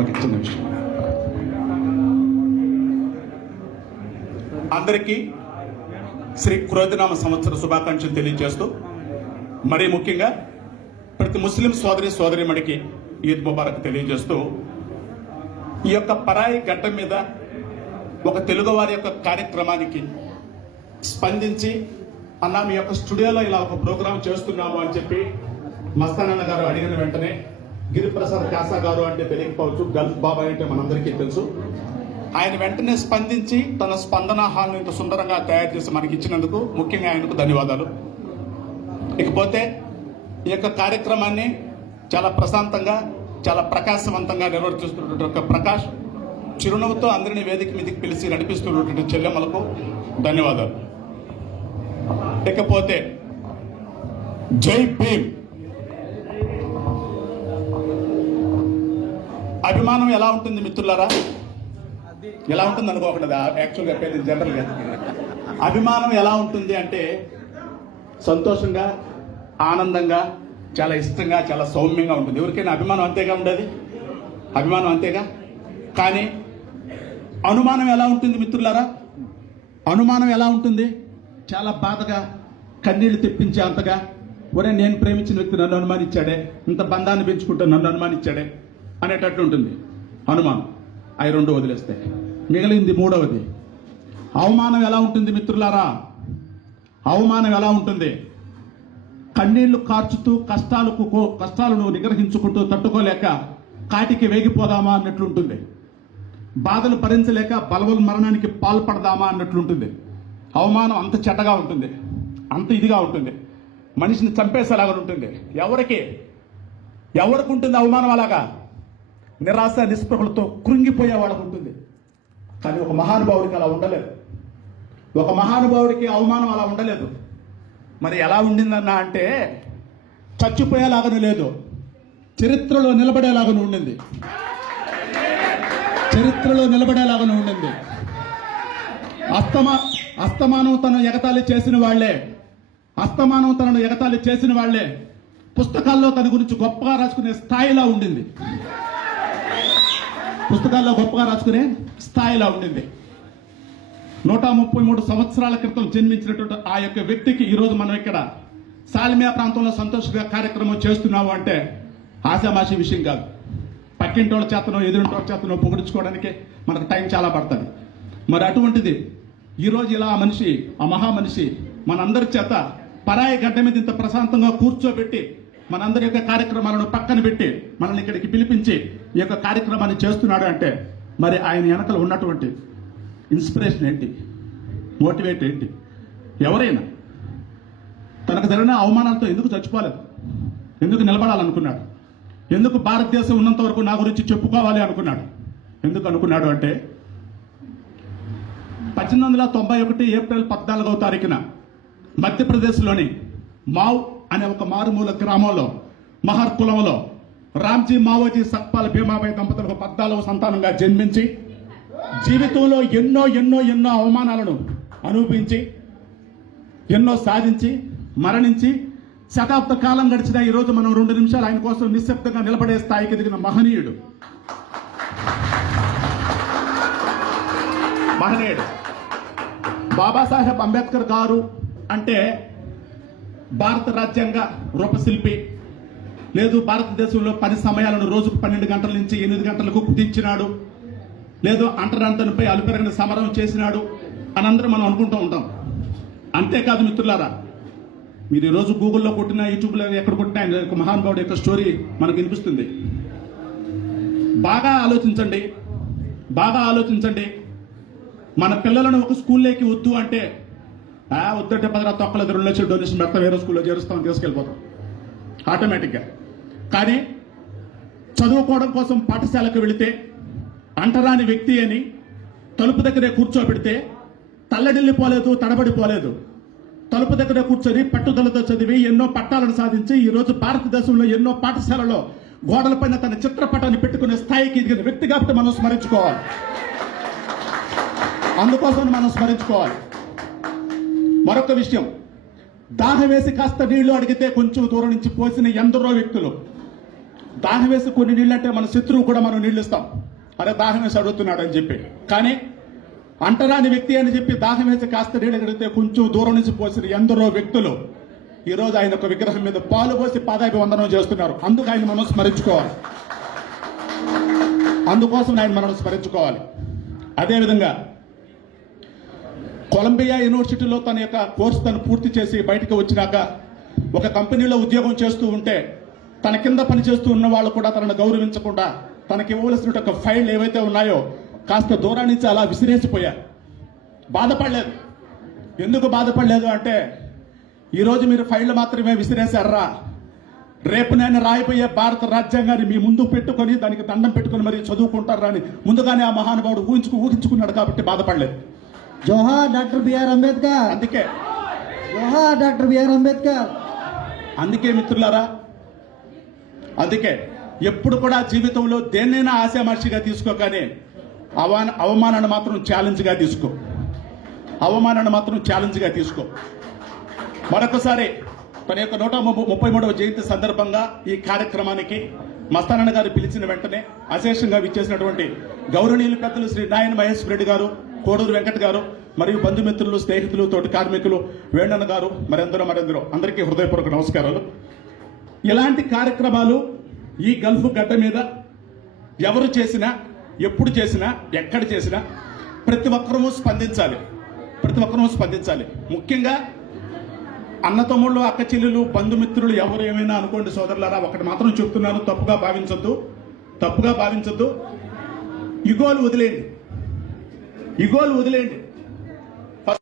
Okay, చిన్న విషయం. అందరికీ శ్రీ క్రోధినామ సంవత్సర శుభాకాంక్షలు తెలియజేస్తూ, మరీ ముఖ్యంగా ప్రతి ముస్లిం సోదరిమణికి ఈద్ ముబారక్ తెలియజేస్తూ, ఈ యొక్క పరాయి గడ్డ మీద ఒక తెలుగువారి యొక్క కార్యక్రమానికి స్పందించి, అన్న మీ యొక్క స్టూడియోలో ఇలా ఒక ప్రోగ్రాం చేస్తున్నాము అని చెప్పి మస్తానన్న గారు అడిగిన వెంటనే, గిరిప్రసాద్ కాసా గారు అంటే తెలియకపోవచ్చు, గల్ఫ్ బాబాయ్ అంటే మనందరికీ తెలుసు, ఆయన వెంటనే స్పందించి తన స్పందన హాల్ను ఇంత సుందరంగా తయారు చేసి మనకి ఇచ్చినందుకు ముఖ్యంగా ఆయనకు ధన్యవాదాలు. ఇకపోతే ఈ యొక్క కార్యక్రమాన్ని చాలా ప్రశాంతంగా, చాలా ప్రకాశవంతంగా నిర్వర్తిస్తున్నటువంటి ప్రకాష్, చిరునవ్వుతో అందరినీ వేదిక మీదకి పిలిచి నడిపిస్తున్నటువంటి చెల్లెమ్మలకు ధన్యవాదాలు. ఇకపోతే జై భీమ్. అభిమానం ఎలా ఉంటుంది మిత్రులారా? ఎలా ఉంటుంది అనుకోకుండా, యాక్చువల్గా పేరు జనరల్గా అభిమానం ఎలా ఉంటుంది అంటే సంతోషంగా, ఆనందంగా, చాలా ఇష్టంగా, చాలా సౌమ్యంగా ఉంటుంది. ఎవరికైనా అభిమానం అంతేగా ఉండేది, అభిమానం అంతేగా. కానీ అనుమానం ఎలా ఉంటుంది మిత్రులారా? అనుమానం ఎలా ఉంటుంది? చాలా బాధగా, కన్నీళ్లు తెప్పించే అంతగా, ఒరే నేను ప్రేమించిన వ్యక్తి నన్ను అనుమానించాడే, ఇంత బంధాన్ని పెంచుకుంటే నన్ను అనుమానించాడే అనేటట్టు ఉంటుంది అనుమానం. అవి రెండు వదిలేస్తే మిగిలింది మూడవది అవమానం. ఎలా ఉంటుంది మిత్రులారా? అవమానం ఎలా ఉంటుంది? కన్నీళ్లు కార్చుతూ కష్టాలను నిగ్రహించుకుంటూ తట్టుకోలేక కాటికి వేగిపోదామా అన్నట్లుంటుంది. బాధలు భరించలేక బలవల మరణానికి పాల్పడదామా అన్నట్లుంటుంది. అవమానం అంత చెడ్డగా ఉంటుంది, అంత ఇదిగా ఉంటుంది, మనిషిని చంపేసేలాగా ఉంటుంది. ఎవరికి ఉంటుంది అవమానం? అలాగా నిరాశ నిస్పృహలతో కృంగిపోయే వాళ్ళకు ఉంటుంది. కానీ ఒక మహానుభావుడికి అలా ఉండలేదు. ఒక మహానుభావుడికి అవమానం అలా ఉండలేదు. మరి ఎలా ఉండిందన్నా అంటే చచ్చిపోయేలాగాను లేదు, చరిత్రలో నిలబడేలాగాను ఉండింది. చరిత్రలో నిలబడేలాగాను ఉండింది. అస్తమానం తను ఎగతాళి చేసిన వాళ్లే, అస్తమానం తనను ఎగతాళి చేసిన వాళ్లే పుస్తకాల్లో తన గురించి గొప్పగా రాసుకునే స్థాయిలో ఉండింది. పుస్తకాల్లో గొప్పగా రాసుకునే స్థాయిలో ఉండింది. 133 సంవత్సరాల క్రితం జన్మించినటువంటి ఆ యొక్క వ్యక్తికి ఈరోజు మనం ఇక్కడ సాల్మియా ప్రాంతంలో సంతోషంగా కార్యక్రమం చేస్తున్నాము అంటే ఆశామాషి విషయం కాదు. పక్కింటోళ్ళ చేతనో ఎదురింటోళ్ళ చేతనో పొగిడించుకోవడానికి మనకు టైం చాలా పడుతుంది. మరి అటువంటిది ఈరోజు ఇలా ఆ మహామనిషి మనందరి చేత పరాయి గడ్డ మీద ఇంత ప్రశాంతంగా కూర్చోబెట్టి మనందరి యొక్క కార్యక్రమాలను పక్కన పెట్టి మనల్ని ఇక్కడికి పిలిపించి ఈ యొక్క కార్యక్రమాన్ని చేస్తున్నాడు అంటే మరి ఆయన వెనకలు ఉన్నటువంటి ఇన్స్పిరేషన్ ఏంటి, మోటివేట్ ఏంటి? ఎవరైనా తనకు జరిగిన అవమానాలతో ఎందుకు చచ్చిపోలేదు? ఎందుకు నిలబడాలనుకున్నాడు? ఎందుకు భారతదేశం ఉన్నంత వరకు నా గురించి చెప్పుకోవాలి అనుకున్నాడు? ఎందుకు అనుకున్నాడు అంటే 1891 ఏప్రిల్ 14వ తారీఖున మధ్యప్రదేశ్లోని మావ్ అనే ఒక మారుమూల గ్రామంలో మహర్ కులంలో రామ్జీ మావోజీ సక్పాల్ భీమాబాయి దంపతులకు 14వ సంతానంగా జన్మించి జీవితంలో ఎన్నో ఎన్నో ఎన్నో అవమానాలను అనుభవించి ఎన్నో సాధించి మరణించి శతాబ్ద కాలం గడిచిన ఈరోజు మనం 2 నిమిషాలు ఆయన కోసం నిశ్శబ్దంగా నిలబడే స్థాయికి ఎదిగిన మహనీయుడు. బాబాసాహెబ్ అంబేద్కర్ గారు అంటే భారత రాజ్యాంగ రూపశిల్పి. లేదు భారతదేశంలో పని సమయాలను రోజుకు 12 గంటల నుంచి 8 గంటలకు కుదించినాడు, లేదు అంటరాంతనిపై అలుపెరగిన సమరం చేసినాడు అని అందరూ మనం అనుకుంటూ ఉంటాం. అంతేకాదు మిత్రులారా, మీరు ఈరోజు గూగుల్లో కొట్టినా, యూట్యూబ్లో ఎక్కడ కొట్టినా ఆయన యొక్క మహానుభావుడు యొక్క స్టోరీ మనకు వినిపిస్తుంది. బాగా ఆలోచించండి. మన పిల్లలను ఒక స్కూల్లోకి వద్దు అంటే వద్దంటే 10 తొక్కల 2 లక్షలు డొనేషన్ పెడతా, వేరే స్కూల్లో చేరుస్తామని తీసుకెళ్ళిపోతాం ఆటోమేటిక్గా. కానీ చదువుకోవడం కోసం పాఠశాలకు వెళితే అంటరాని వ్యక్తి అని తలుపు దగ్గరే కూర్చోబెడితే తల్లడిల్లిపోలేదు, తడబడిపోలేదు. తలుపు దగ్గరే కూర్చొని పట్టుదలతో చదివి ఎన్నో పట్టాలను సాధించి ఈరోజు భారతదేశంలో ఎన్నో పాఠశాలలో గోడలపైన తన చిత్రపటాన్ని పెట్టుకునే స్థాయికి ఎదిగిన వ్యక్తి కాబట్టి మనం స్మరించుకోవాలి. అందుకోసం మనం స్మరించుకోవాలి. మరొక విషయం, దాహం వేసి కాస్త నీళ్లు అడిగితే కొంచెం దూరం నుంచి పోసిన ఎందరో వ్యక్తులు, దాహం వేసి కొన్ని నీళ్ళు అంటే మన శత్రువు కూడా మనం నీళ్ళు ఇస్తాం, అరే దాహం వేసి అడుగుతున్నాడు అని చెప్పి. కానీ అంటరాని వ్యక్తి అని చెప్పి దాహం వేసి కాస్త నీళ్ళు అడిగితే కొంచెం దూరం నుంచి పోసిన ఎందరో వ్యక్తులు ఈరోజు ఆయన ఒక విగ్రహం మీద పాలు పోసి పాదాభివందనం చేస్తున్నారు. అందుకు ఆయన మనం స్మరించుకోవాలి, అందుకోసం ఆయన మనం స్మరించుకోవాలి. అదేవిధంగా కొలంబియా యూనివర్సిటీలో తన యొక్క కోర్సు తను పూర్తి చేసి బయటకు వచ్చినాక ఒక కంపెనీలో ఉద్యోగం చేస్తూ ఉంటే తన కింద పనిచేస్తూ ఉన్న వాళ్ళు కూడా తనను గౌరవించకుండా తనకి ఇవ్వవలసిన ఒక ఫైల్ ఏవైతే ఉన్నాయో కాస్త దూరం నుంచి అలా విసిరేసిపోయారు. బాధపడలేదు. ఎందుకు బాధపడలేదు అంటే, ఈరోజు మీరు ఫైళ్ళు మాత్రమే విసిరేశారా, రేపు నేను రాయిపోయే భారత రాజ్యాంగాన్ని మీ ముందు పెట్టుకొని దానికి దండం పెట్టుకొని మరి చదువుకుంటారా అని ముందుగానే ఆ మహానుభావుడు ఊహించుకున్నాడు కాబట్టి బాధపడలేదు. జోహార్ డాక్టర్ బిఆర్ అంబేద్కర్. అందుకే జోహార్ డాక్టర్ బిఆర్ అంబేద్కర్. అందుకే మిత్రులారా, అందుకే ఎప్పుడు కూడా జీవితంలో దేన్నైనా ఆశామర్షిగా తీసుకోగానే అవమానాన్ని మాత్రం ఛాలెంజ్గా తీసుకో, అవమానాన్ని మాత్రం ఛాలెంజ్గా తీసుకో. మరొకసారి తన యొక్క 133వ జయంతి సందర్భంగా ఈ కార్యక్రమానికి మస్తానన్న గారు పిలిచిన వెంటనే అశేషంగా విచ్చేసినటువంటి గౌరవనీయులు పెద్దలు శ్రీ నాయన మహేశ్వర రెడ్డి గారు, కోడూరు వెంకట్ గారు, మరియు బంధుమిత్రులు, స్నేహితులు, తోటి కార్మికులు, వేణన్న గారు, మరెందరో అందరికీ హృదయపూర్వక నమస్కారాలు. ఇలాంటి కార్యక్రమాలు ఈ గల్ఫ్ గడ్డ మీద ఎవరు చేసినా, ఎప్పుడు చేసినా, ఎక్కడ చేసినా ప్రతి ఒక్కరూ స్పందించాలి, ప్రతి ఒక్కరూ స్పందించాలి. ముఖ్యంగా అన్నతమ్ముళ్ళు, అక్క చెల్లెలు, బంధుమిత్రులు ఎవరు ఏమైనా అనుకోండి సోదరులారా, ఒకటి మాత్రం చెప్తున్నాను, తప్పుగా భావించొద్దు. ఇగోలు వదిలేయండి.